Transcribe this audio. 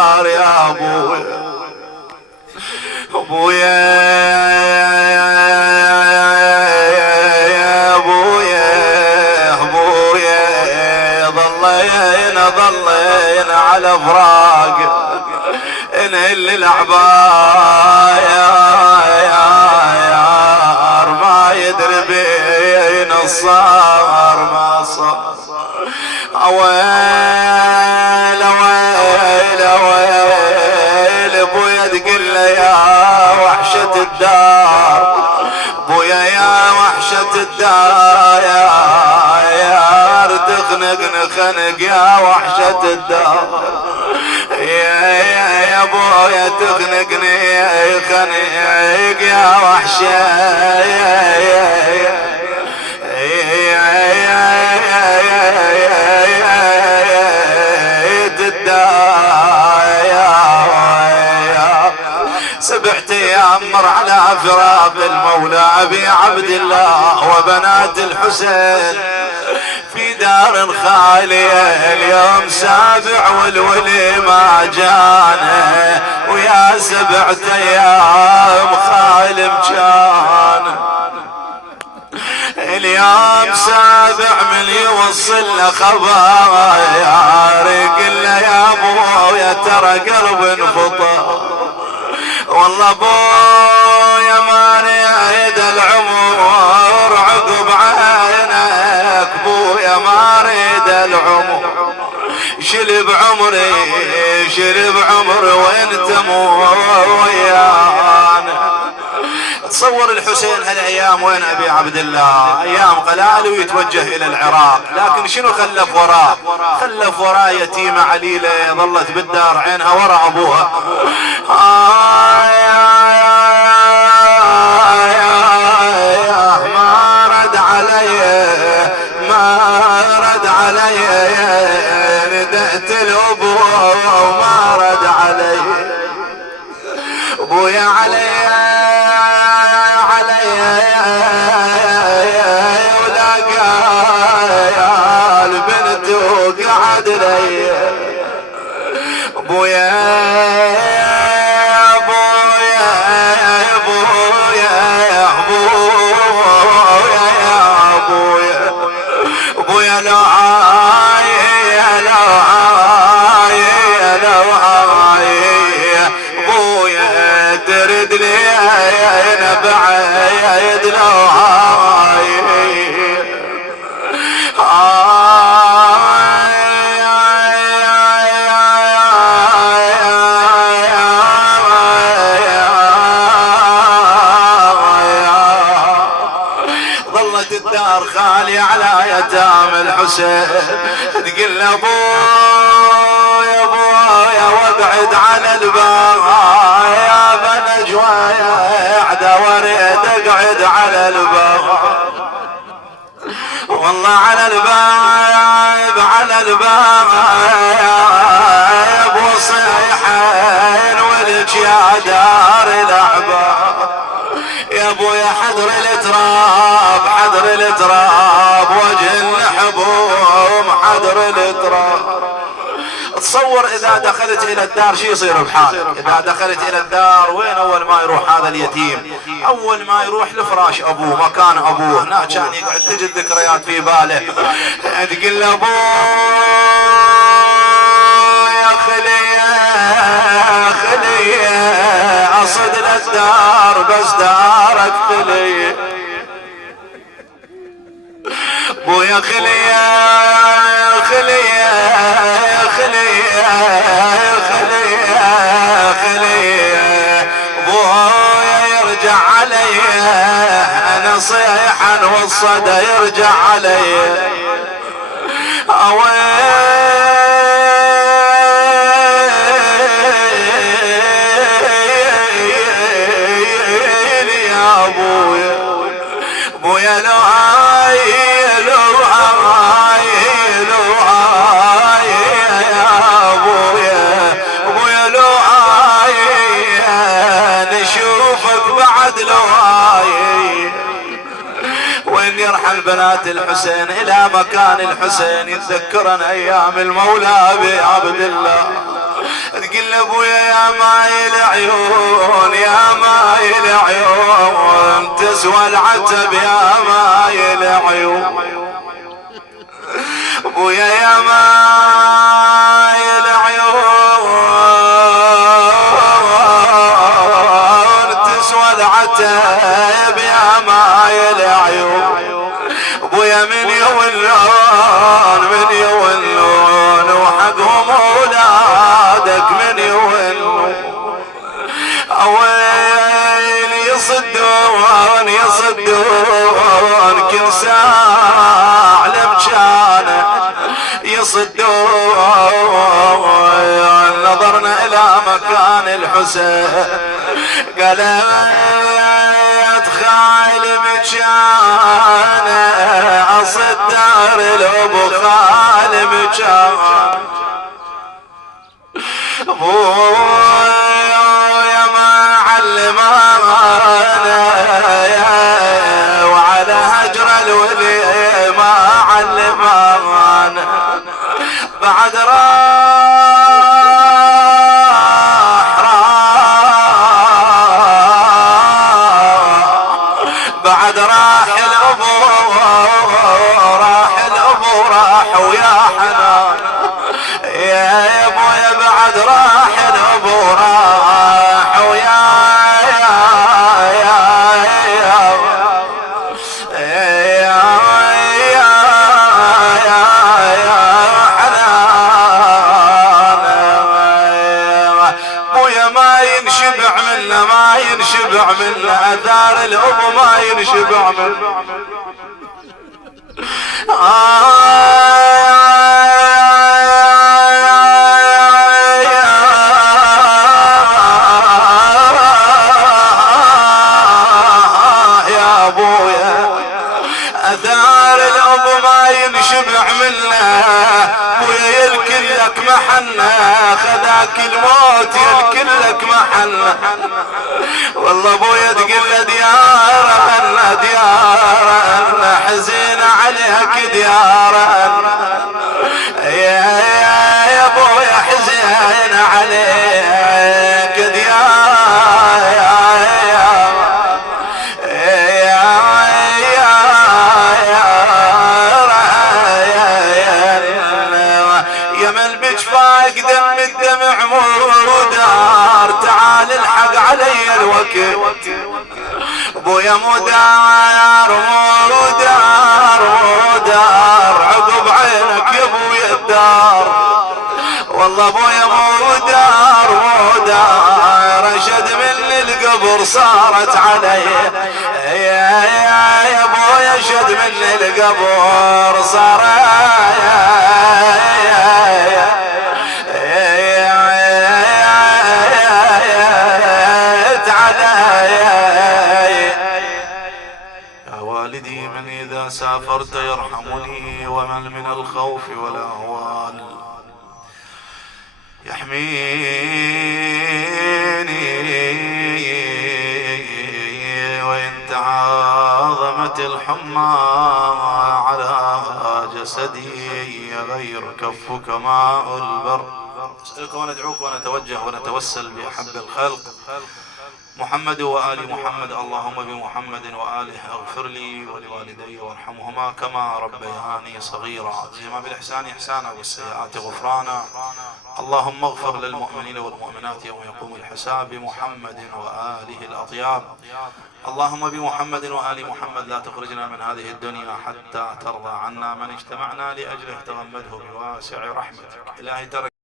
الدار يا ابويا ابويا يا ابويا ابويا ظلينا على فراق نهل العباية ما يدري بين الصار ما صار ويل ويل ويل ابويا تقول له يا وحشة الدار ابويا يا وحشة الدار يا تخنقني خنق يا وحشة الدار يا ابويا تخنقني خنق يا وحشة سبعة ايام مر على فراق المولى ابي عبد الله وبنات الحسين في دار خالية اليوم سابع والولي ما جانا ويا سبعة ايام خالي مجانا اليوم سابع من يوصلنا خبر يقول له يا ابويا ترى قلبي انفطر والله ابويا ما نريد العمر عقب عينك ابويا ما نريد العمر شلب عمري وانت مو ويانا تصور الحسين هالايام وين ابي عبد الله ايام قلال ويتوجه الى العراق لكن شنو خلف وراه خلف وراه يتيمة عليلة ظلت بالدار عينها ورا ابوها ما رد علي ندأت الابو وما رد علي ابويا علي قعد لي ابويا ابويا ابويا ابويا ابويا ابويا لو عاي ابويا ترد لي انا بعيد لو عاي الدار خالي على يتام الحسين تقول له ابويا ابويا وابعد عن الباب يا بنجوايا اعدى وريد اقعد على الباب والله على الباب وصيحين ولك يا دار الاحباب يا ابويا حضر التراب وجه الحبوم حضر التراب تصور اذا دخلت الى الدار شي يصير بحالك اذا دخلت الى الدار وين اول ما يروح هذا اليتيم اول ما يروح لفراش ابوه مكان ابوه هناك كان يقعد تجي الذكريات في باله تقول له ابوه يا خلي اصد للدار بس دارك خلي ابويا خلي ابويا يرجع علي انا صيحا والصدى يرجع علي يا ابويا لو وين يرحل بنات الحسين الى مكان الحسين يتذكرن ايام المولى ابي عبد الله تقول ابويا يا مايل عيون يا مايل عيون تسوى العتب يا مايل عيون ابويا يا مايل عيون تسوى العتب يا مايل عيون ابويا من يولون من يولون وحقهم اولادك من يولون اويل يصدون يصدون كل ساعة لمكانه يصدون نظرنا الى مكان الحسين قالت خايل مكانه اصدر الابو خال مكانه ابويا ما علمانا وعلى هجر الولي ما علمانا بعد بعد راح الابو راح الابو راح ويا حنان يا ابويا بعد راح الابو راح ويا ما ينشبع منه اثار الابو ما ينشبع منه يا ابويا اثار الابو ما ينشبع منه ابويا يلكن لك محنه خذاك الموت يلكن لك محنه والله ابويا تقول له ديارنا ديارنا حزين عليك ديارنا يا ابويا حزين عليك يا من بجفاك دم الدمع ودار تعال الحق علي الوقت ابويا مدار مدار مدار عقب عينك يا ابويا الدار والله ابويا مدار مدار اشد من القبر صارت علي يا ابويا اشد من القبر صارت سافرت يرحمني ومن من الخوف والأهوال يحميني وإن تعاظمت الحمى على جسدي غير كفك ماء البر نسألك وندعوك ونتوجه ونتوسل بحب الخلق محمد وآل محمد اللهم بمحمد وآله اغفر لي ولوالدي وارحمهما كما ربياني صغيرا زي ما بالإحسان إحسانا والسيئات غفرانا اللهم اغفر للمؤمنين والمؤمنات يوم يقوم الحساب بمحمد وآله الأطياب اللهم بمحمد وآل محمد لا تخرجنا من هذه الدنيا حتى ترضى عنا من اجتمعنا لأجله تغمده بواسع رحمتك إلهي ترك